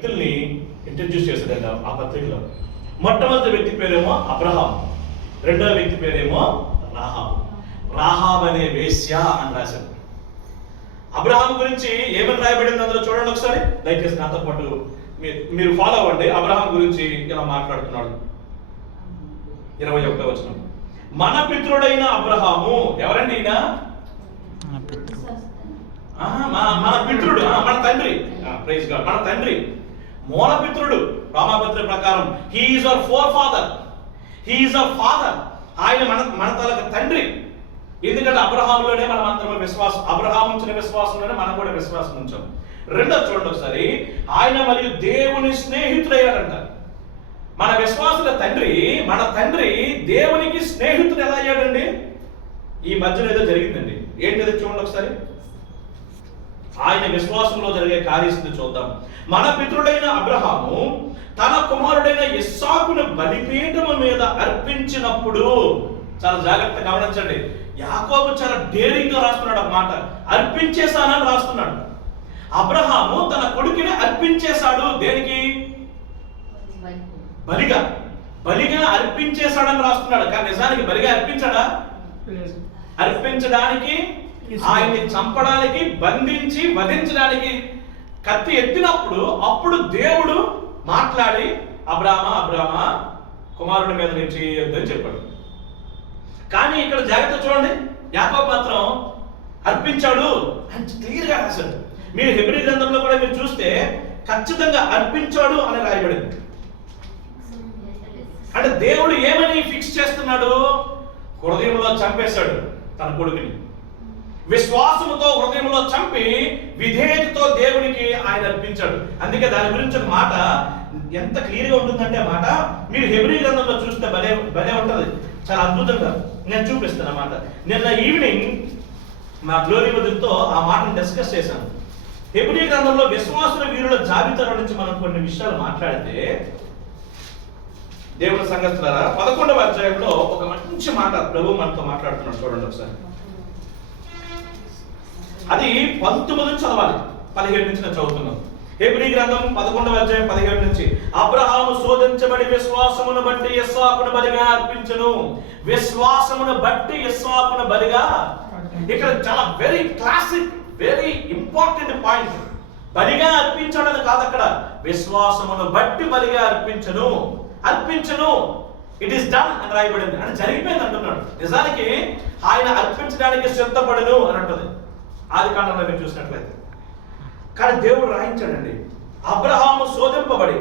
వ్యక్తుల్ని ఇంట్రడ్యూస్ చేశాడండి ఆ పత్రికలో. మొట్టమొదటి వ్యక్తి పేరేమో అబ్రహాం, రెండవ వ్యక్తి పేరేమో రాహాబు. రాహాబ్ అనే వేశ్య అని రాశాడు. అబ్రహాం గురించి ఏమని రాయబడింది అందులో చూడండి ఒకసారి, దయచేసి నాతో పాటు మీరు ఫాలో అవ్వండి. అబ్రహాం గురించి ఇలా మాట్లాడుతున్నాడు. 21వ వచనం, మన పితృడైన అబ్రహాము. ఎవరండి ఈయన? మన పితృడు, మన తండ్రి. ప్రైజ్ గాడ్, మన తండ్రి, మూల పితృడు. రామపత్ర ప్రకారం he is our four father, he is our father. ఆయన మన తలకు తండ్రి. ఎందుకంటే అబ్రహాములోనే మనం అందరం విశ్వాసం, అబ్రహాం ఉంచిన విశ్వాసంలోనే మనం కూడా విశ్వాసం ఉంచాం. రెండో చూడండి ఒకసారి, ఆయన మరియు దేవుని స్నేహితుడయ్యాడంట. మన విశ్వాసుల తండ్రి, మన తండ్రి దేవునికి స్నేహితుడు ఎలా అయ్యాడండి? ఈ మధ్యలో ఏదో జరిగిందండి. ఏంటిది చూడండి ఒకసారి. ఆయన విశ్వాసంలో జరిగే కార్యసిద్ధి చూద్దాం. మన పితృడైన అబ్రహాము తన కుమారుడైన ఇస్సాకును బలిపీఠము మీద అర్పించినప్పుడు, చాలా జాగ్రత్తగా గమనించండి, యాకోబు చాలా డేరింగ్ గా రాస్తున్నాడు ఆ మాట. అర్పించేశానని రాస్తున్నాడు. అబ్రహాము తన కొడుకుని అర్పించేశాడు. దేనికి? బలిగా అర్పించేశాడని రాస్తున్నాడు. కానీ నిజానికి బలిగా అర్పించాడా? అర్పించడానికి, ఆయన్ని చంపడానికి, బంధించి వధించడానికి కత్తి ఎత్తినప్పుడు అప్పుడు దేవుడు మాట్లాడి అబ్రామా కుమారుడి మీద నుంచి అని చెప్పాడు. కానీ ఇక్కడ జాగ్రత్త చూడండి, యాకోబు మాత్రం అర్పించాడు అని క్లియర్ గా రాశాడు. మీరు హెబ్రీ గ్రంథంలో కూడా మీరు చూస్తే ఖచ్చితంగా అర్పించాడు అని రాయబడింది. అంటే దేవుడు ఏమని ఫిక్స్ చేస్తున్నాడు? హృదయంలో చంపేశాడు తన కొడుకుని. విశ్వాసముతో హృదయంలో చంపి విధేయతతో దేవునికి ఆయన అర్పించాడు. అందుకే దాని గురించి ఒక మాట ఎంత క్లియర్ గా ఉంటుందంటే ఆ మాట మీరు హెబ్రీ గ్రంథంలో చూస్తే భలే ఉంటది, చాలా అద్భుతంగా. నేను చూపిస్తాను అన్నమాట. నిన్న ఈవినింగ్ మా గ్లోరీ వదిలితో ఆ మాటను డిస్కస్ చేశాను. హెబ్రీ గ్రంథంలో విశ్వాసుల వీరుల జాబితా నుంచి మనం కొన్ని విషయాలు మాట్లాడితే, దేవుని సంగతులారా 11వ అధ్యాయంలో ఒక మంచి మాట ప్రభు మనతో మాట్లాడుతున్నాడు. చూడండి ఒకసారి. అది 19 నుంచి చదవాలి, 17 నుంచి నేను చదువుతున్నాను. హెబ్రీ గ్రంథం 11వ అధ్యాయం 17 నుంచి. అబ్రహాము శోధించబడి విశ్వాసమును బట్టి ఇస్సాకును బలిగా అర్పించును. విశ్వాసమును బట్టి ఇస్సాకును బలిగా. ఇక్కడ చాలా very classic, very important point. బలిగా అర్పించడం కాదు, అక్కడ విశ్వాసమును బట్టి బలిగా అర్పించును. ఇట్ ఈస్ డన్ అని రాయబడింది. అంటే జరిగిపోయింది అంటున్నాడు. నిజానికి ఆయన అర్పించడానికి సిద్ధపడను అని అంటుంది ఆది కాండంలో మీరు చూసినట్లయితే. కానీ దేవుడు రాయించాడండి, అబ్రహాము